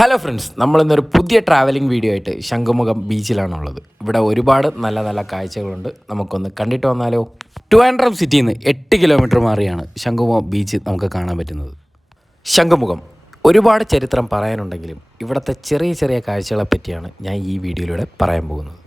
Hello friends, നമ്മളിന്നൊരു പുതിയ travelling video ആയിട്ട് ശംഖുമുഖം ബീച്ചിലാണുള്ളത്. ഇവിടെ ഒരുപാട് നല്ല നല്ല കാഴ്ചകളുണ്ട്. നമുക്കൊന്ന് കണ്ടിട്ട് വന്നാലോ. ട്രിവാൻഡ്രം സിറ്റിയിൽ നിന്ന് 8 കിലോമീറ്റർ മാറിയാണ് ശംഖുമുഖം ബീച്ച് നമുക്ക് കാണാൻ പറ്റുന്നത്. ശംഖുമുഖം ഒരുപാട് ചരിത്രം പറയാനുണ്ടെങ്കിലും ഇവിടുത്തെ ചെറിയ ചെറിയ കാഴ്ചകളെ പറ്റിയാണ് ഞാൻ ഈ വീഡിയോയിലൂടെ പറയാൻ പോകുന്നത്.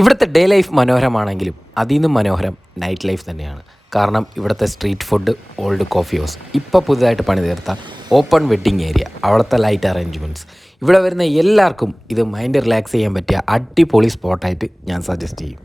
ഇവിടുത്തെ ഡേ ലൈഫ് മനോഹരമാണെങ്കിലും അതിൽ നിന്നും മനോഹരം നൈറ്റ് ലൈഫ് തന്നെയാണ്. കാരണം ഇവിടുത്തെ street food, old coffee house, ഇപ്പോൾ പുതുതായിട്ട് പണി തീർത്ത ഓപ്പൺ വെഡ്ഡിങ് ഏരിയ, അവിടുത്തെ ലൈറ്റ് അറേഞ്ച്മെൻറ്റ്സ്, ഇവിടെ വരുന്ന എല്ലാവർക്കും ഇത് മൈൻഡ് റിലാക്സ് ചെയ്യാൻ പറ്റിയ അടിപൊളി സ്പോട്ടായിട്ട് ഞാൻ സജസ്റ്റ് ചെയ്യും.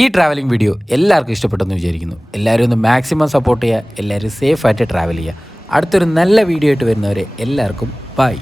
ഈ ട്രാവലിംഗ് വീഡിയോ എല്ലാവർക്കും ഇഷ്ടപ്പെട്ടെന്ന് വിചാരിക്കുന്നു. എല്ലാവരും ഒന്ന് മാക്സിമം സപ്പോർട്ട് ചെയ്യുക. എല്ലാവരും സേഫായിട്ട് ട്രാവൽ ചെയ്യുക. അടുത്തൊരു നല്ല വീഡിയോ ആയിട്ട് വരുന്നവരെ എല്ലാവർക്കും ബൈ.